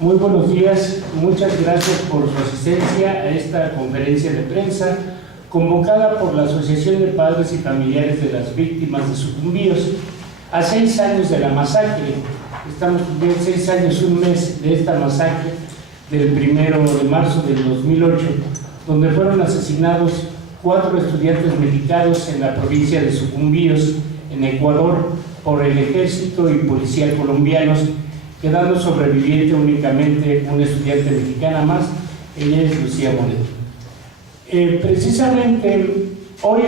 Muy buenos días, muchas gracias por su asistencia a esta conferencia de prensa convocada por la Asociación de Padres y Familiares de las Víctimas de Sucumbíos a 6 años de la masacre. Estamos cumpliendo 6 años, un mes de esta masacre del 1 de marzo del 2008, donde fueron asesinados 4 estudiantes mexicanos en la provincia de Sucumbíos, en Ecuador, por el ejército y policía colombianos, quedando sobreviviente únicamente una estudiante mexicana más, ella es Lucía Moreno. Precisamente hoy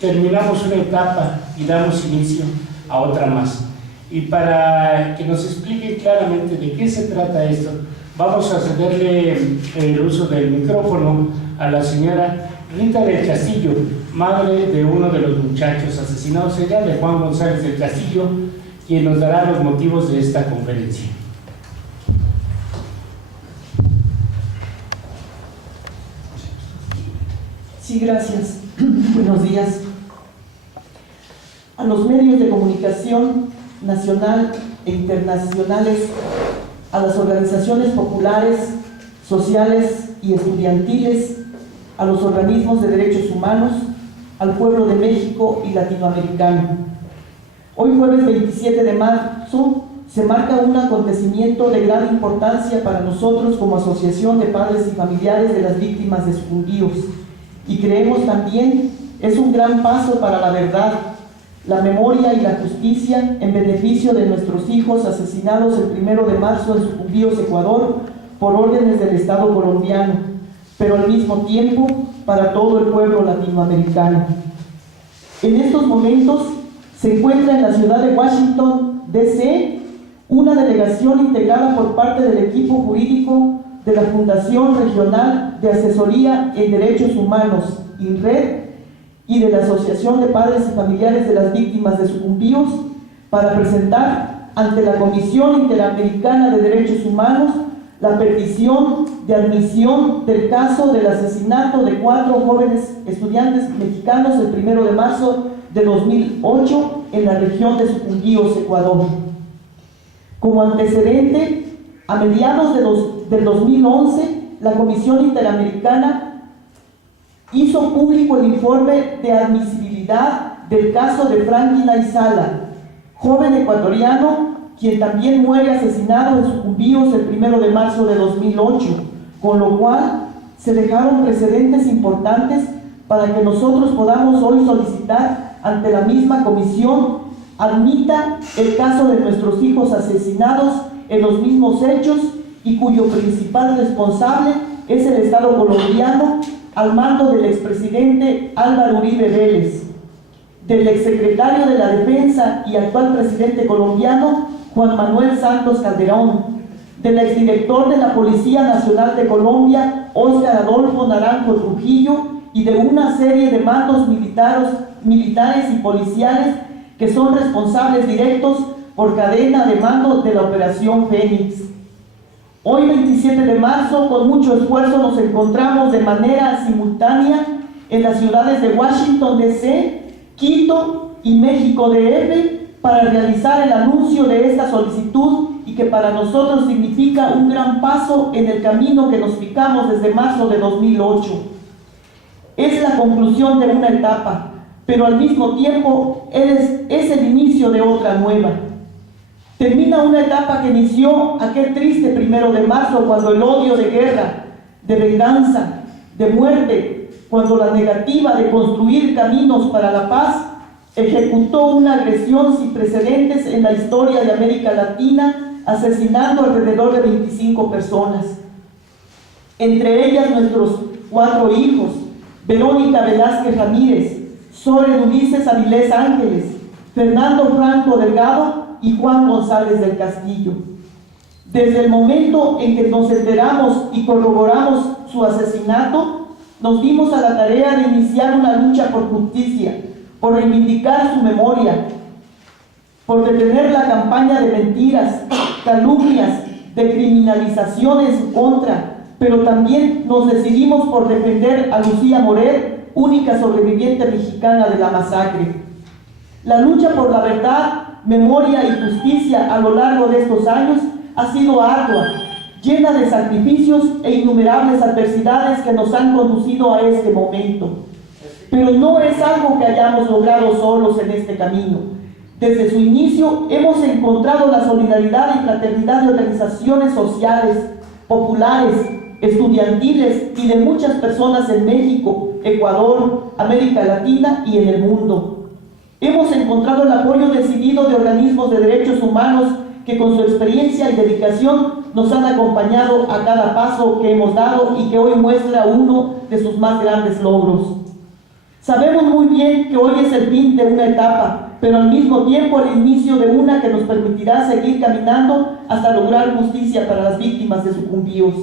terminamos una etapa y damos inicio a otra más. Y para que nos explique claramente de qué se trata esto, vamos a cederle el uso del micrófono a la señora Rita del Castillo, madre de uno de los muchachos asesinados, ella de Juan González del Castillo, quien nos dará los motivos de esta conferencia. Sí, gracias. Buenos días. A los medios de comunicación nacional e internacionales, a las organizaciones populares, sociales y estudiantiles, a los organismos de derechos humanos, al pueblo de México y latinoamericano. Hoy, jueves 27 de marzo, se marca un acontecimiento de gran importancia para nosotros como Asociación de Padres y Familiares de las Víctimas de Sucumbíos, y creemos también es un gran paso para la verdad, la memoria y la justicia en beneficio de nuestros hijos asesinados el 1 de marzo en Sucumbíos, Ecuador, por órdenes del Estado colombiano, pero al mismo tiempo para todo el pueblo latinoamericano. En estos momentos se encuentra en la ciudad de Washington, D.C., una delegación integrada por parte del equipo jurídico de la Fundación Regional de Asesoría en Derechos Humanos, INRED, y de la Asociación de Padres y Familiares de las Víctimas de Sucumbíos, para presentar ante la Comisión Interamericana de Derechos Humanos la petición de admisión del caso del asesinato de 4 jóvenes estudiantes mexicanos el 1 de marzo de 2008 en la región de Sucumbíos, Ecuador. Como antecedente, a mediados del 2011, la Comisión Interamericana hizo público el informe de admisibilidad del caso de Franklin Ayzala, joven ecuatoriano, quien también muere asesinado en Sucumbíos el 1 de marzo de 2008, con lo cual se dejaron precedentes importantes para que nosotros podamos hoy solicitar ante la misma comisión admita el caso de nuestros hijos asesinados en los mismos hechos y cuyo principal responsable es el Estado colombiano al mando del expresidente Álvaro Uribe Vélez, del exsecretario de la Defensa y actual presidente colombiano Juan Manuel Santos Calderón, del exdirector de la Policía Nacional de Colombia Óscar Adolfo Naranjo Trujillo y de una serie de mandos militares y policiales que son responsables directos por cadena de mando de la Operación Fénix. Hoy, 27 de marzo, con mucho esfuerzo nos encontramos de manera simultánea en las ciudades de Washington, D.C., Quito y México DF para realizar el anuncio de esta solicitud y que para nosotros significa un gran paso en el camino que nos picamos desde marzo de 2008. Es la conclusión de una etapa, pero al mismo tiempo es el inicio de otra nueva. Termina una etapa que inició aquel triste 1 de marzo, cuando el odio de guerra, de venganza, de muerte, cuando la negativa de construir caminos para la paz ejecutó una agresión sin precedentes en la historia de América Latina, asesinando alrededor de 25 personas. Entre ellas nuestros 4 hijos, Verónica Velázquez Ramírez, Soren Ulises Avilés Ángeles, Fernando Franco Delgado y Juan González del Castillo. Desde el momento en que nos enteramos y corroboramos su asesinato, nos dimos a la tarea de iniciar una lucha por justicia, por reivindicar su memoria, por detener la campaña de mentiras, calumnias, de criminalización en su contra, pero también nos decidimos por defender a Lucía Moreno, única sobreviviente mexicana de la masacre. La lucha por la verdad memoria y justicia a lo largo de estos años ha sido ardua, llena de sacrificios e innumerables adversidades que nos han conducido a este momento. Pero no es algo que hayamos logrado solos en este camino. Desde su inicio hemos encontrado la solidaridad y fraternidad de organizaciones sociales, populares, estudiantiles y de muchas personas en México, Ecuador, América Latina y en el mundo. Hemos encontrado el apoyo decidido de organismos de derechos humanos que con su experiencia y dedicación nos han acompañado a cada paso que hemos dado y que hoy muestra uno de sus más grandes logros. Sabemos muy bien que hoy es el fin de una etapa, pero al mismo tiempo el inicio de una que nos permitirá seguir caminando hasta lograr justicia para las víctimas de Sucumbíos,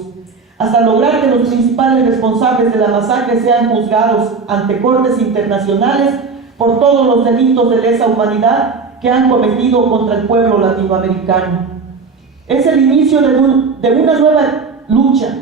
hasta lograr que los principales responsables de la masacre sean juzgados ante cortes internacionales por todos los delitos de lesa humanidad que han cometido contra el pueblo latinoamericano. Es el inicio de una nueva lucha,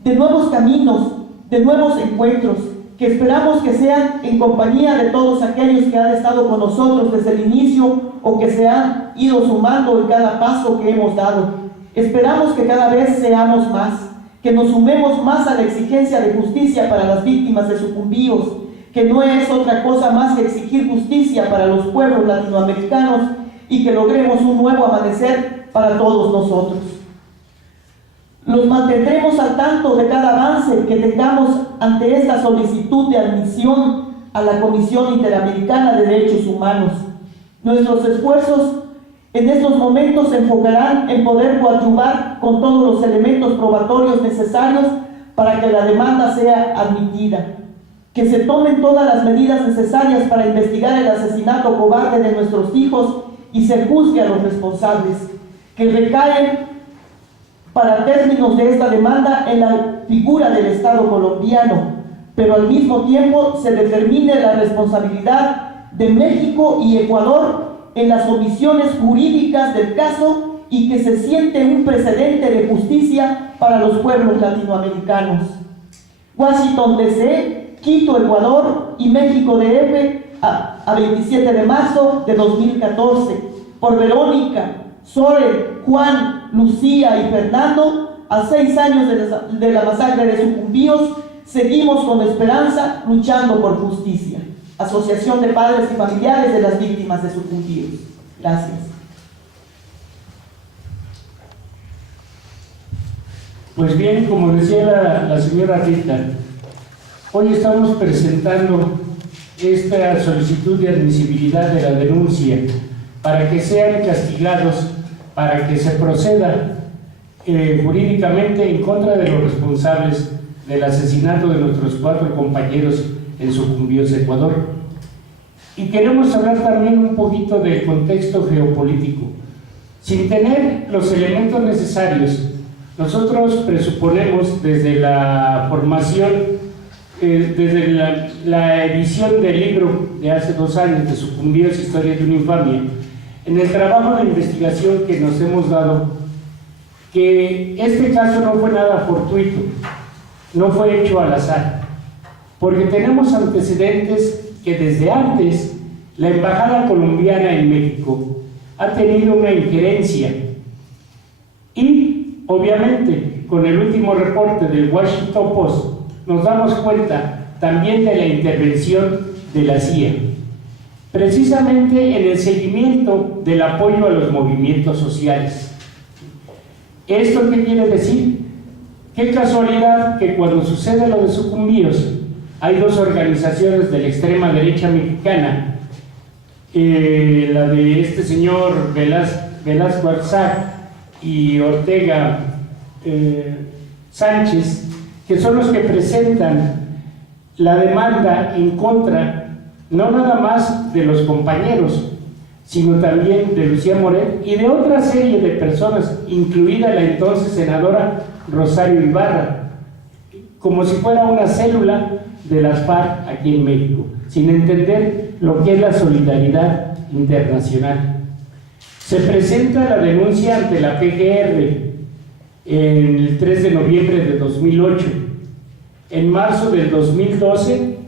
de nuevos caminos, de nuevos encuentros, que esperamos que sean en compañía de todos aquellos que han estado con nosotros desde el inicio o que se han ido sumando en cada paso que hemos dado. Esperamos que cada vez seamos más, que nos sumemos más a la exigencia de justicia para las víctimas de Sucumbíos, que no es otra cosa más que exigir justicia para los pueblos latinoamericanos y que logremos un nuevo amanecer para todos nosotros. Los mantendremos al tanto de cada avance que tengamos ante esta solicitud de admisión a la Comisión Interamericana de Derechos Humanos. Nuestros esfuerzos en estos momentos se enfocarán en poder coadyuvar con todos los elementos probatorios necesarios para que la demanda sea admitida, que se tomen todas las medidas necesarias para investigar el asesinato cobarde de nuestros hijos y se juzgue a los responsables, que recaen para términos de esta demanda en la figura del Estado colombiano, pero al mismo tiempo se determine la responsabilidad de México y Ecuador en las omisiones jurídicas del caso y que se siente un precedente de justicia para los pueblos latinoamericanos. Washington DC, Quito, Ecuador y México DF a 27 de marzo de 2014. Por Verónica, Soren, Juan, Lucía y Fernando, a 6 años de la masacre de Sucumbíos, seguimos con esperanza luchando por justicia. Asociación de Padres y Familiares de las Víctimas de Sucumbíos. Gracias. Pues bien, como decía la señora Rita, hoy estamos presentando esta solicitud de admisibilidad de la denuncia para que sean castigados, para que se proceda jurídicamente en contra de los responsables del asesinato de nuestros 4 compañeros en Sucumbíos, Ecuador. Y queremos hablar también un poquito del contexto geopolítico. Sin tener los elementos necesarios, nosotros presuponemos desde la formación, desde la edición del libro de hace 2 años de Sucumbíos, Historia de una infamia, en el trabajo de investigación que nos hemos dado, que este caso no fue nada fortuito, no fue hecho al azar, porque tenemos antecedentes que desde antes la Embajada colombiana en México ha tenido una injerencia y obviamente con el último reporte del Washington Post nos damos cuenta también de la intervención de la CIA, precisamente en el seguimiento del apoyo a los movimientos sociales. ¿Esto qué quiere decir? Qué casualidad que cuando sucede lo de Sucumbíos hay 2 organizaciones de la extrema derecha mexicana, la de este señor Velasco Arzac y Ortega Sánchez, que son los que presentan la demanda en contra no nada más de los compañeros, sino también de Lucía Moret y de otra serie de personas, incluida la entonces senadora Rosario Ibarra, como si fuera una célula de las FARC aquí en México, sin entender lo que es la solidaridad internacional. Se presenta la denuncia ante la PGR el 3 de noviembre de 2008. En marzo del 2012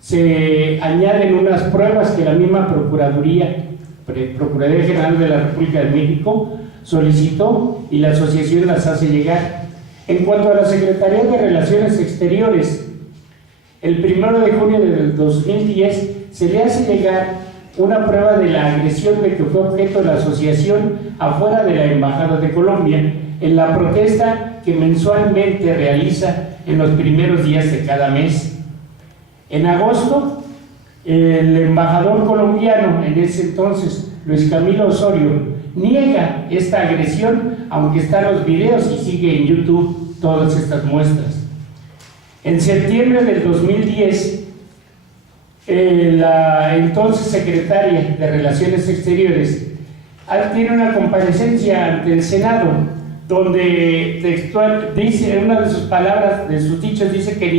se añaden unas pruebas que la misma Procuraduría Procuraduría General de la República de México solicitó y la asociación las hace llegar. En cuanto a la Secretaría de Relaciones Exteriores, el 1 de junio del 2010 se le hace llegar una prueba de la agresión de que fue objeto de la asociación afuera de la Embajada de Colombia en la protesta que mensualmente realiza en los primeros días de cada mes. En agosto, el embajador colombiano en ese entonces, Luis Camilo Osorio, niega esta agresión, aunque están los videos y sigue en YouTube todas estas muestras. En septiembre del 2010, la entonces secretaria de Relaciones Exteriores tiene una comparecencia ante el Senado, donde textual dice, en una de sus palabras, de sus dichos, dice que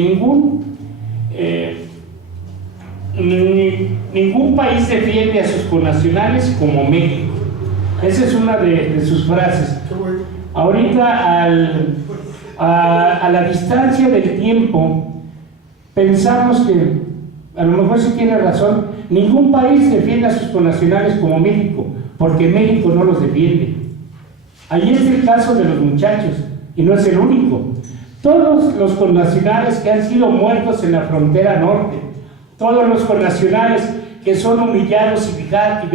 ningún país defiende a sus connacionales como México. Esa es una de sus frases. Ahorita, a la distancia del tiempo, pensamos que a lo mejor sí tiene razón. Ningún país defiende a sus connacionales como México, porque México no los defiende. Ahí es el caso de los muchachos, y no es el único. Todos los connacionales que han sido muertos en la frontera norte, todos los connacionales que son humillados y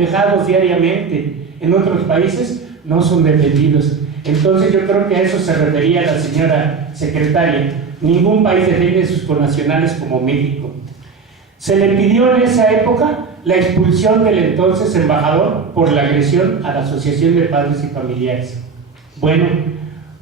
vejados diariamente en otros países, no son defendidos. Entonces yo creo que a eso se refería la señora secretaria. Ningún país defiende a sus connacionales como México. Se le pidió en esa época la expulsión del entonces embajador por la agresión a la Asociación de Padres y Familiares. Bueno,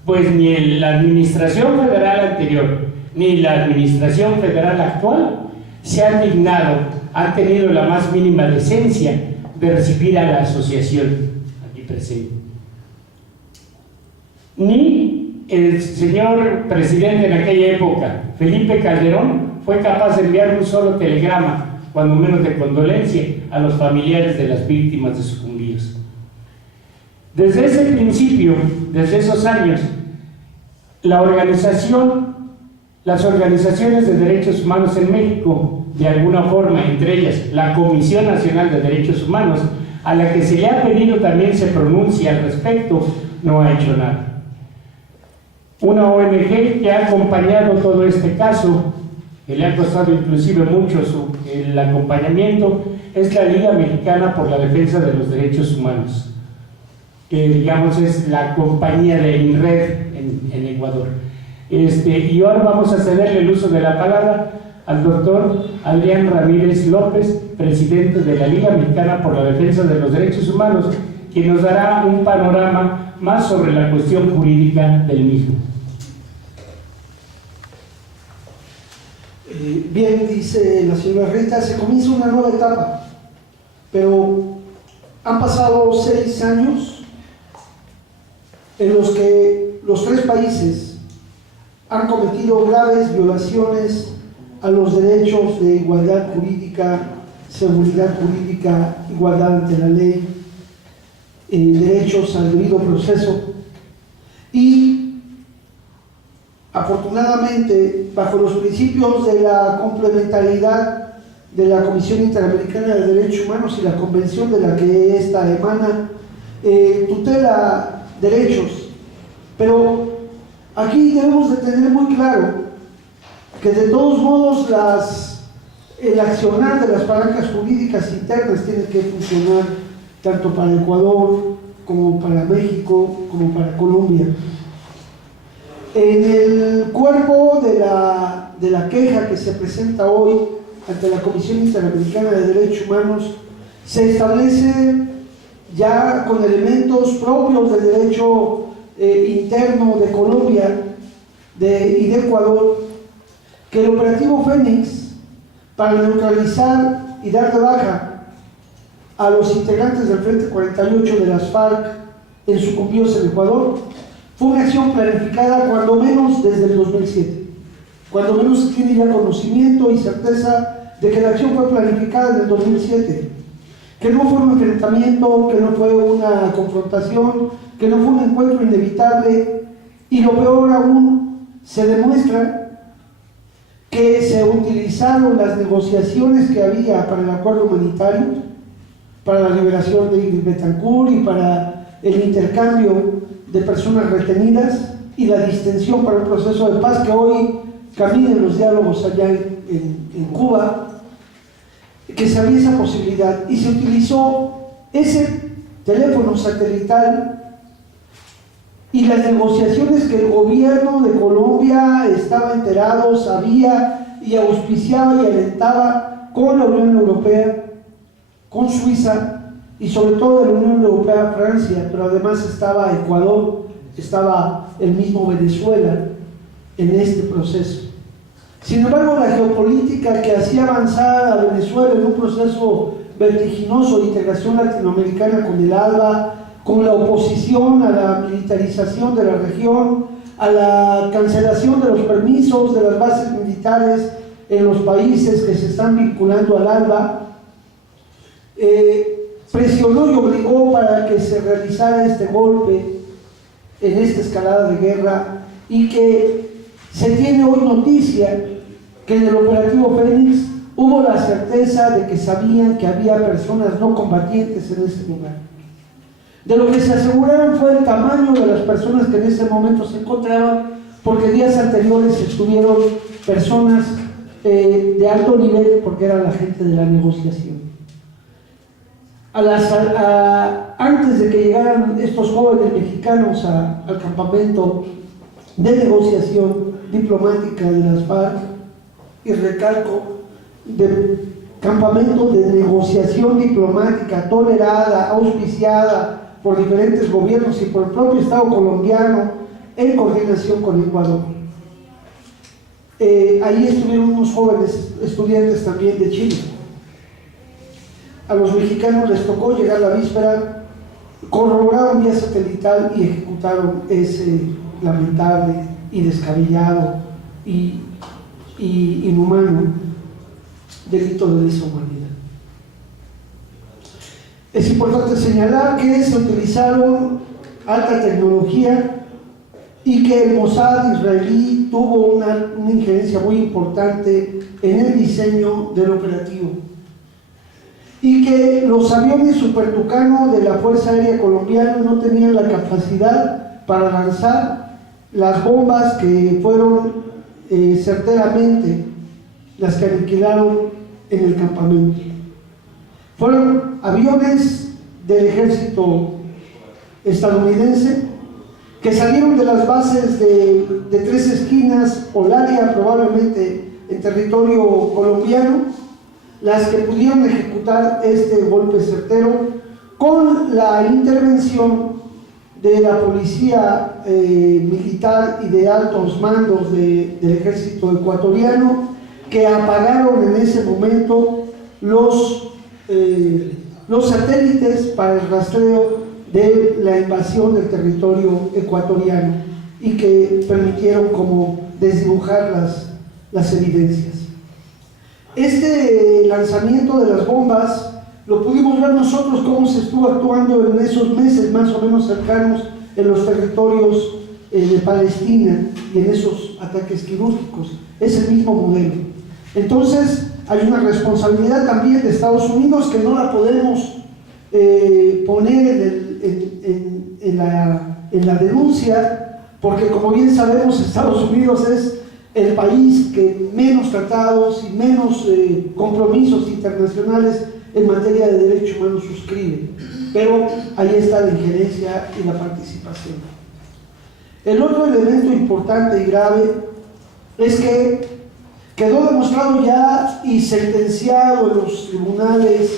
pues ni la administración federal anterior ni la administración federal actual se han dignado, han tenido la más mínima decencia de recibir a la asociación aquí presente. Ni el señor presidente en aquella época, Felipe Calderón, fue capaz de enviar un solo telegrama, cuando menos de condolencia, a los familiares de las víctimas de sucumbidos. Desde ese principio, desde esos años, las organizaciones de derechos humanos en México, de alguna forma, entre ellas la Comisión Nacional de Derechos Humanos, a la que se le ha pedido también se pronuncie al respecto, no ha hecho nada. Una ONG que ha acompañado todo este caso, que le ha costado inclusive mucho el acompañamiento, es la Liga Mexicana por la Defensa de los Derechos Humanos, que digamos es la compañía de INRED en Ecuador. Y ahora vamos a cederle el uso de la palabra al doctor Adrián Ramírez López, presidente de la Liga Mexicana por la Defensa de los Derechos Humanos, quien nos dará un panorama más sobre la cuestión jurídica del mismo. Bien, dice la señora Rita, se comienza una nueva etapa, pero han pasado 6 años en los que los 3 países han cometido graves violaciones a los derechos de igualdad jurídica, seguridad jurídica, igualdad ante la ley, derechos al debido proceso, y afortunadamente, bajo los principios de la complementariedad de la Comisión Interamericana de Derechos Humanos y la convención de la que ésta emana, tutela derechos. Pero aquí debemos de tener muy claro que de todos modos el accionar de las palancas jurídicas internas tiene que funcionar tanto para Ecuador como para México como para Colombia. En el cuerpo de la queja que se presenta hoy ante la Comisión Interamericana de Derechos Humanos se establece ya con elementos propios del derecho interno de Colombia y de Ecuador que el operativo Fénix, para neutralizar y dar de baja a los integrantes del Frente 48 de las FARC en sucumbidos en Ecuador, fue una acción planificada cuando menos desde el 2007. Cuando menos se tiene ya conocimiento y certeza de que la acción fue planificada en el 2007. Que no fue un enfrentamiento, que no fue una confrontación, que no fue un encuentro inevitable, y lo peor aún, se demuestra que se utilizaron las negociaciones que había para el acuerdo humanitario para la liberación de Ingrid Betancourt y para el intercambio de personas retenidas y la distensión para el proceso de paz que hoy camina en los diálogos allá en Cuba, que se había esa posibilidad y se utilizó ese teléfono satelital y las negociaciones que el gobierno de Colombia estaba enterado, sabía y auspiciaba y alentaba con la Unión Europea, con Suiza y sobre todo de la Unión Europea, Francia, pero además estaba Ecuador, estaba el mismo Venezuela en este proceso. Sin embargo, la geopolítica que hacía avanzar a Venezuela en un proceso vertiginoso de integración latinoamericana con el ALBA, con la oposición a la militarización de la región, a la cancelación de los permisos de las bases militares en los países que se están vinculando al ALBA, presionó y obligó para que se realizara este golpe en esta escalada de guerra y que se tiene hoy noticia que en el operativo Fénix hubo la certeza de que sabían que había personas no combatientes en ese lugar. De lo que se aseguraron fue el tamaño de las personas que en ese momento se encontraban, porque días anteriores estuvieron personas de alto nivel, porque era la gente de la negociación. Antes de que llegaran estos jóvenes mexicanos al campamento de negociación diplomática de las FARC, y recalco, de campamento de negociación diplomática tolerada, auspiciada por diferentes gobiernos y por el propio Estado colombiano en coordinación con Ecuador. Ahí estuvieron unos jóvenes estudiantes también de Chile. A los mexicanos les tocó llegar la víspera, corroboraron vía satelital y ejecutaron ese lamentable y descabellado y inhumano delito de lesa humanidad. Es importante señalar que se utilizaron alta tecnología y que el Mossad israelí tuvo una injerencia muy importante en el diseño del operativo y que los aviones Super Tucano de la Fuerza Aérea Colombiana no tenían la capacidad para lanzar las bombas que fueron certeramente las que aniquilaron en el campamento. Fueron aviones del ejército estadounidense que salieron de las bases de Tres Esquinas, Olaria, probablemente en territorio colombiano, las que pudieron ejecutar este golpe certero con la intervención de la policía militar y de altos mandos del ejército ecuatoriano, que apagaron en ese momento los satélites para el rastreo de la invasión del territorio ecuatoriano y que permitieron como desdibujar las evidencias. Este lanzamiento de las bombas lo pudimos ver nosotros cómo se estuvo actuando en esos meses más o menos cercanos en los territorios de Palestina y en esos ataques quirúrgicos. Es el mismo modelo. Entonces hay una responsabilidad también de Estados Unidos que no la podemos poner en la denuncia, porque como bien sabemos Estados Unidos es el país que menos tratados y menos compromisos internacionales en materia de derechos humanos suscribe, pero ahí está la injerencia y la participación. El otro elemento importante y grave es que quedó demostrado ya y sentenciado en los tribunales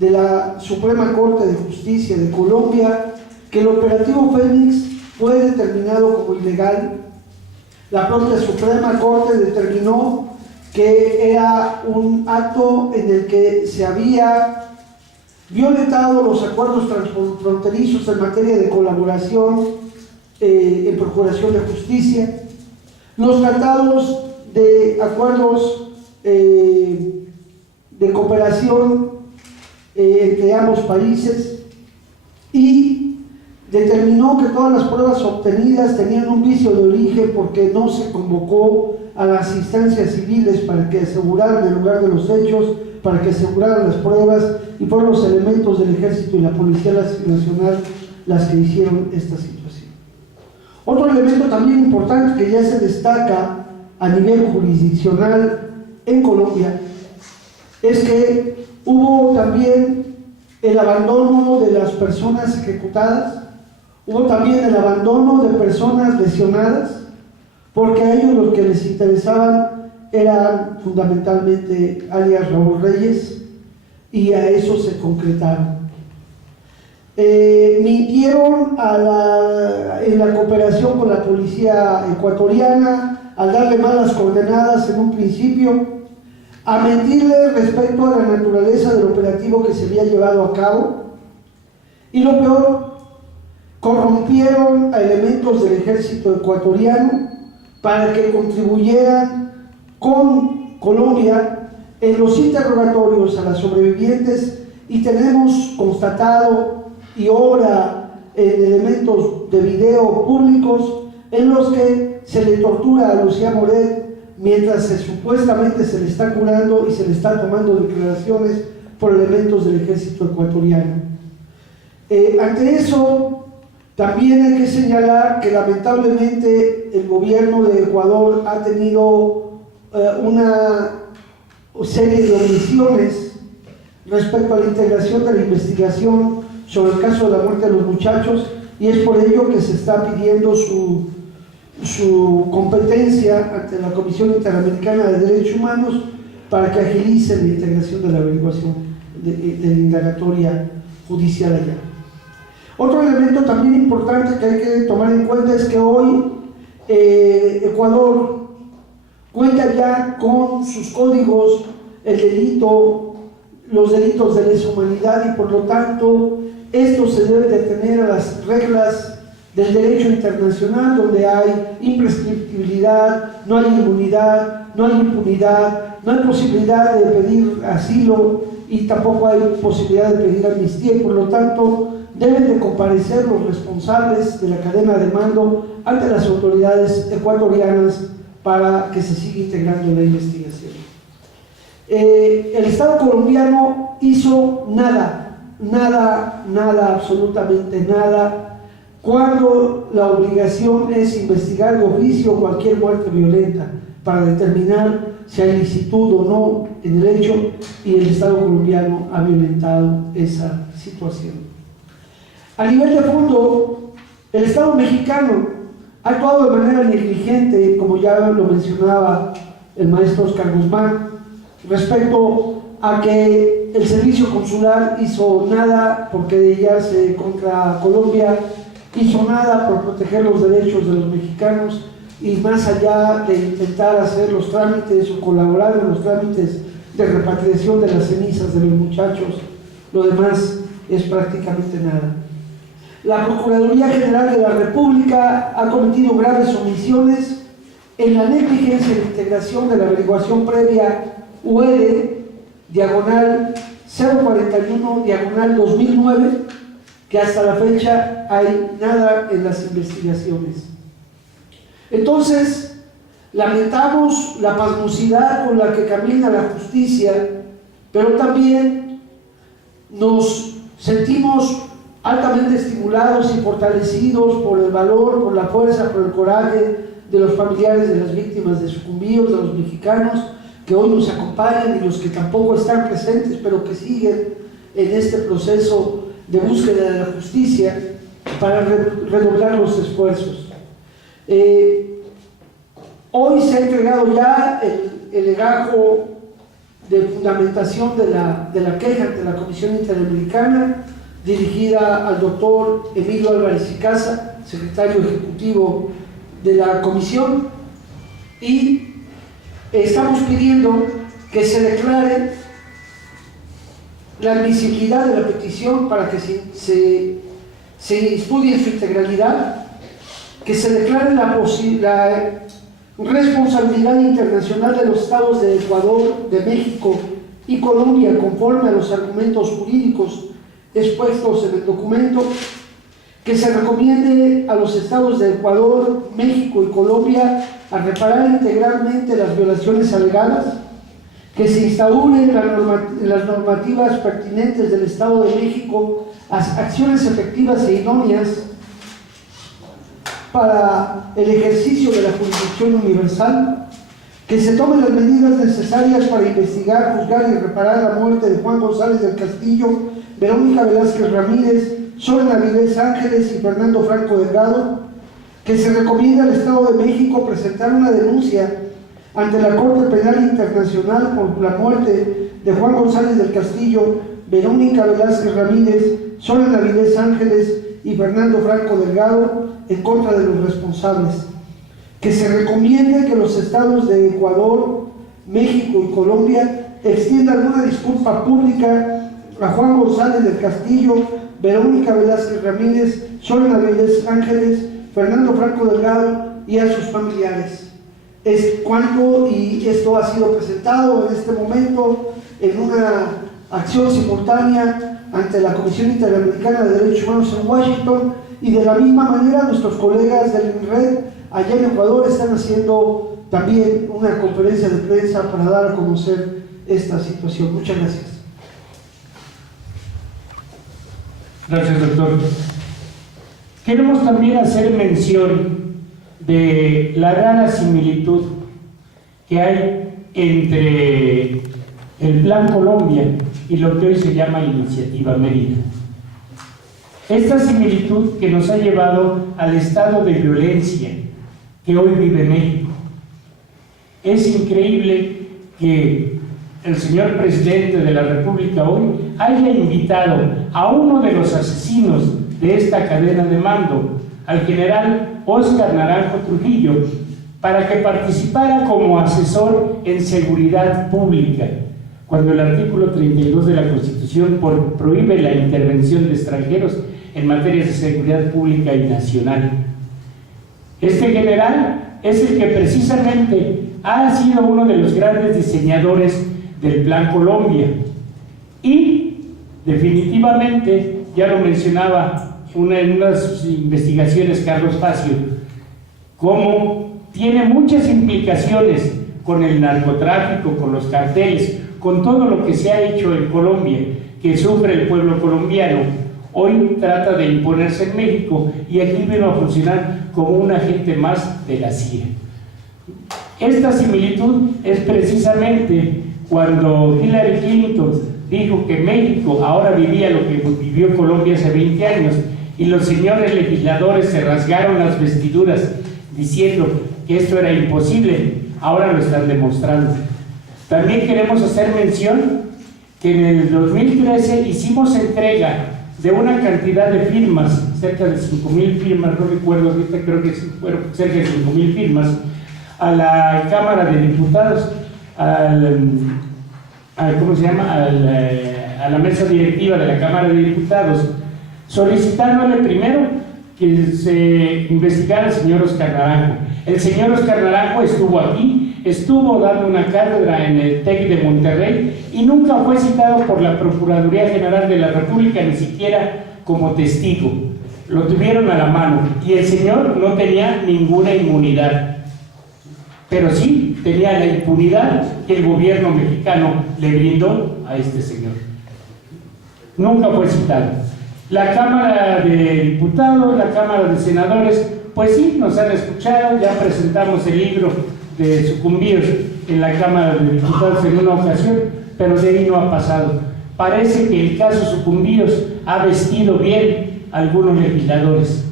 de la Suprema Corte de Justicia de Colombia que el operativo Fénix fue determinado como ilegal. La propia Suprema Corte determinó que era un acto en el que se había violentado los acuerdos transfronterizos en materia de colaboración en procuración de justicia, los tratados de acuerdos de cooperación entre ambos países, y determinó que todas las pruebas obtenidas tenían un vicio de origen porque no se convocó a las instancias civiles para que aseguraran el lugar de los hechos, para que aseguraran las pruebas y fueron los elementos del Ejército y la Policía Nacional las que hicieron esta situación. Otro elemento también importante que ya se destaca a nivel jurisdiccional en Colombia es que hubo también el abandono de las personas ejecutadas, hubo también el abandono de personas lesionadas, porque a ellos lo que les interesaban eran fundamentalmente alias Raúl Reyes, y a eso se concretaron. Mintieron en la cooperación con la policía ecuatoriana al darle malas coordenadas en un principio, a mentirle respecto a la naturaleza del operativo que se había llevado a cabo, y lo peor, corrompieron a elementos del ejército ecuatoriano para que contribuyeran con Colombia en los interrogatorios a las sobrevivientes, y tenemos constatado y obra en elementos de video públicos en los que se le tortura a Lucía Moret mientras supuestamente se le está curando y se le está tomando declaraciones por elementos del ejército ecuatoriano. Ante eso, también hay que señalar que lamentablemente el gobierno de Ecuador ha tenido una serie de omisiones respecto a la integración de la investigación sobre el caso de la muerte de los muchachos, y es por ello que se está pidiendo su competencia ante la Comisión Interamericana de Derechos Humanos para que agilice la integración de la averiguación de la indagatoria judicial allá. Otro elemento también importante que hay que tomar en cuenta es que hoy Ecuador cuenta ya con sus códigos los delitos de lesa humanidad, y por lo tanto esto se debe de tener a las reglas del derecho internacional, donde hay imprescriptibilidad, no hay inmunidad, no hay impunidad, no hay posibilidad de pedir asilo y tampoco hay posibilidad de pedir amnistía, y por lo tanto deben de comparecer los responsables de la cadena de mando ante las autoridades ecuatorianas para que se siga integrando la investigación. El Estado colombiano hizo nada, absolutamente nada, cuando la obligación es investigar de oficio cualquier muerte violenta para determinar si hay licitud o no en el hecho, y el Estado colombiano ha violentado esa situación. A nivel de fondo, el Estado mexicano ha actuado de manera negligente, como ya lo mencionaba el maestro Oscar Guzmán, respecto a que el servicio consular hizo nada por querellarse contra Colombia, hizo nada por proteger los derechos de los mexicanos, y más allá de intentar hacer los trámites o colaborar en los trámites de repatriación de las cenizas de los muchachos, lo demás es prácticamente nada. La Procuraduría General de la República ha cometido graves omisiones en la negligencia de integración de la averiguación previa UED, diagonal 041, diagonal 2009, que hasta la fecha hay nada en las investigaciones. Entonces, lamentamos la pasmosidad con la que camina la justicia, pero también nos sentimos altamente estimulados y fortalecidos por el valor, por la fuerza, por el coraje de los familiares de las víctimas de sucumbíos, de los mexicanos que hoy nos acompañan y los que tampoco están presentes, pero que siguen en este proceso de búsqueda de la justicia para redoblar los esfuerzos. Hoy se ha entregado ya el legajo de fundamentación de la queja ante la Comisión Interamericana, dirigida al doctor Emilio Álvarez y Casa, secretario ejecutivo de la Comisión, y estamos pidiendo que se declare la admisibilidad de la petición para que se estudie en su integralidad, que se declare la responsabilidad internacional de los estados de Ecuador, de México y Colombia conforme a los argumentos jurídicos expuestos en el documento, que se recomiende a los estados de Ecuador, México y Colombia a reparar integralmente las violaciones alegadas, que se instauren en las normativas pertinentes del Estado de México acciones efectivas e idóneas para el ejercicio de la jurisdicción universal, que se tomen las medidas necesarias para investigar, juzgar y reparar la muerte de Juan González del Castillo, Verónica Velázquez Ramírez, Soren Avilés Ángeles y Fernando Franco Delgado, que se recomienda al Estado de México presentar una denuncia ante la Corte Penal Internacional por la muerte de Juan González del Castillo, Verónica Velázquez Ramírez, Soren Avilés Ángeles y Fernando Franco Delgado en contra de los responsables. Que se recomiende que los estados de Ecuador, México y Colombia extiendan una disculpa pública a Juan González del Castillo, Verónica Velázquez Ramírez, Soren Avilés Ángeles, Fernando Franco Delgado y a sus familiares. Es cuanto, y esto ha sido presentado en este momento en una acción simultánea ante la Comisión Interamericana de Derechos Humanos en Washington, y de la misma manera nuestros colegas del INRED allá en Ecuador están haciendo también una conferencia de prensa para dar a conocer esta situación. Muchas gracias. Gracias, doctor. Queremos también hacer mención de la rara similitud que hay entre el Plan Colombia y lo que hoy se llama Iniciativa Mérida. Esta similitud que nos ha llevado al estado de violencia que hoy vive México. Es increíble que el señor presidente de la República hoy haya invitado a uno de los asesinos de esta cadena de mando, al general Óscar Naranjo Trujillo, para que participara como asesor en seguridad pública, cuando el artículo 32 de la Constitución prohíbe la intervención de extranjeros en materias de seguridad pública y nacional. Este general es el que precisamente ha sido uno de los grandes diseñadores del Plan Colombia, y definitivamente, ya lo mencionaba en una de sus investigaciones Carlos Facio, cómo tiene muchas implicaciones con el narcotráfico, con los carteles, con todo lo que se ha hecho en Colombia, que sufre el pueblo colombiano. Hoy trata de imponerse en México y aquí vino a funcionar como un agente más de la CIA. Esta similitud es precisamente cuando Hillary Clinton dijo que México ahora vivía lo que vivió Colombia hace 20 años, y los señores legisladores se rasgaron las vestiduras diciendo que esto era imposible. Ahora lo están demostrando. También queremos hacer mención que en el 2013 hicimos entrega de una cantidad de firmas, cerca de 5,000 firmas, no recuerdo ahorita, creo que fueron cerca de 5,000 firmas, a la Cámara de Diputados, ¿cómo se llama? A la mesa directiva de la Cámara de Diputados, solicitándole primero que se investigara al señor Óscar Naranjo. El señor Óscar Naranjo estuvo aquí, estuvo dando una cátedra en el TEC de Monterrey y nunca fue citado por la Procuraduría General de la República, ni siquiera como testigo. Lo tuvieron a la mano y el señor no tenía ninguna inmunidad, pero sí tenía la impunidad que el gobierno mexicano le brindó a este señor. Nunca fue citado. La Cámara de Diputados, la Cámara de Senadores, pues sí, nos han escuchado, ya presentamos el libro de sucumbir en la Cámara de Diputados en una ocasión, pero de ahí no ha pasado. Parece que el caso Sucumbíos ha vestido bien a algunos legisladores,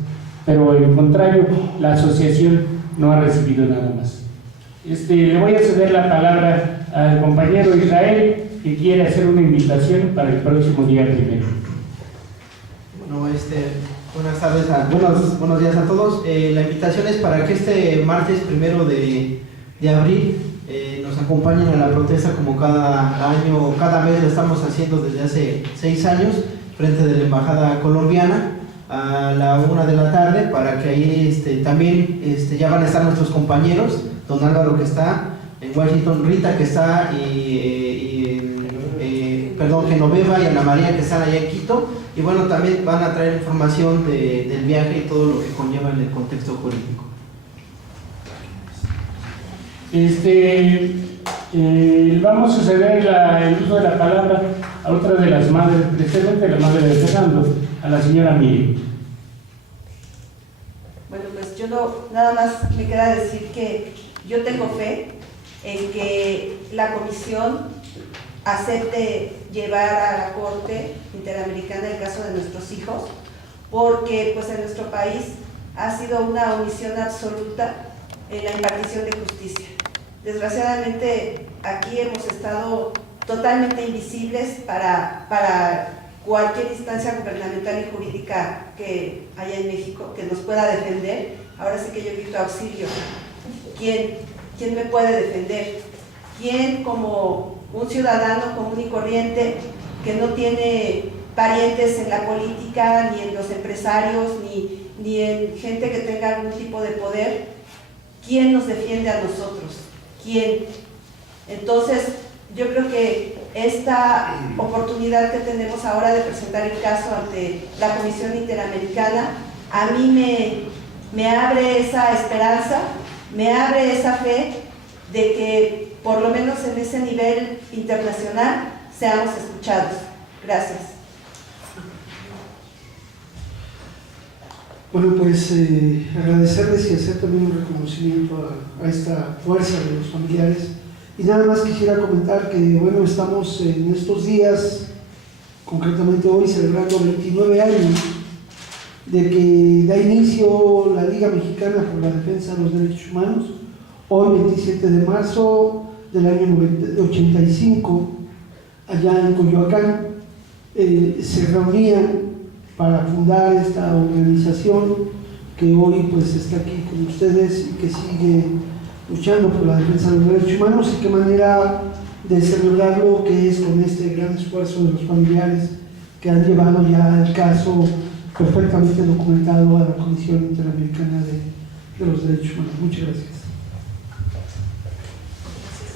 pero en contrario, la asociación no ha recibido nada más. Le voy a ceder la palabra al compañero Israel, que quiere hacer una invitación para el próximo día 1. Bueno, buenas tardes, buenos días a todos. La invitación es para que este martes 1 de abril nos acompañen a la protesta, como cada año, cada mes lo estamos haciendo desde hace 6 años, frente de la Embajada Colombiana, a la 1 de la tarde, para que ahí también ya van a estar nuestros compañeros, don Álvaro, que está en Washington, Rita, que está, Genoveva y Ana María, que están allá en Quito, y bueno, también van a traer información del viaje y todo lo que conlleva en el contexto jurídico. Vamos a ceder el uso de la palabra a otra de las madres, precisamente la madre de Fernando, a la señora Miri. Bueno, pues nada más me queda decir que yo tengo fe en que la comisión acepte llevar a la Corte Interamericana el caso de nuestros hijos, porque pues en nuestro país ha sido una omisión absoluta en la impartición de justicia. Desgraciadamente aquí hemos estado totalmente invisibles para cualquier instancia gubernamental y jurídica que haya en México que nos pueda defender. Ahora sí que yo grito auxilio. ¿Quién me puede defender? ¿Quién, como un ciudadano común y corriente que no tiene parientes en la política, ni en los empresarios, ni en gente que tenga algún tipo de poder, quién nos defiende a nosotros? ¿Quién? Entonces, yo creo que esta oportunidad que tenemos ahora de presentar el caso ante la Comisión Interamericana, a mí me abre esa esperanza, me abre esa fe de que por lo menos en ese nivel internacional seamos escuchados. Gracias. Bueno, pues agradecerles y hacer también un reconocimiento a esta fuerza de los familiares. Y nada más quisiera comentar que, bueno, estamos en estos días, concretamente hoy, celebrando 29 años de que da inicio la Liga Mexicana por la Defensa de los Derechos Humanos. Hoy, 27 de marzo del año 85, allá en Coyoacán, se reunían para fundar esta organización que hoy pues está aquí con ustedes y que sigue luchando por la defensa de los derechos humanos. Y qué manera de celebrarlo que es con este gran esfuerzo de los familiares que han llevado ya el caso perfectamente documentado a la Comisión Interamericana de los Derechos Humanos. Muchas gracias.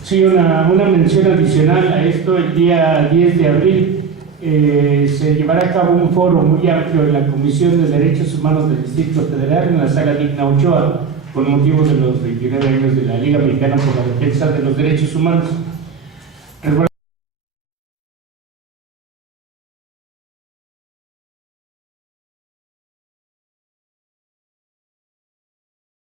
Sí, una mención adicional a esto: el día 10 de abril se llevará a cabo un foro muy amplio en la Comisión de Derechos Humanos del Distrito Federal en la Sala Digna Ochoa, con motivo de los 29 años de la Liga Mexicana por la Defensa de los Derechos Humanos.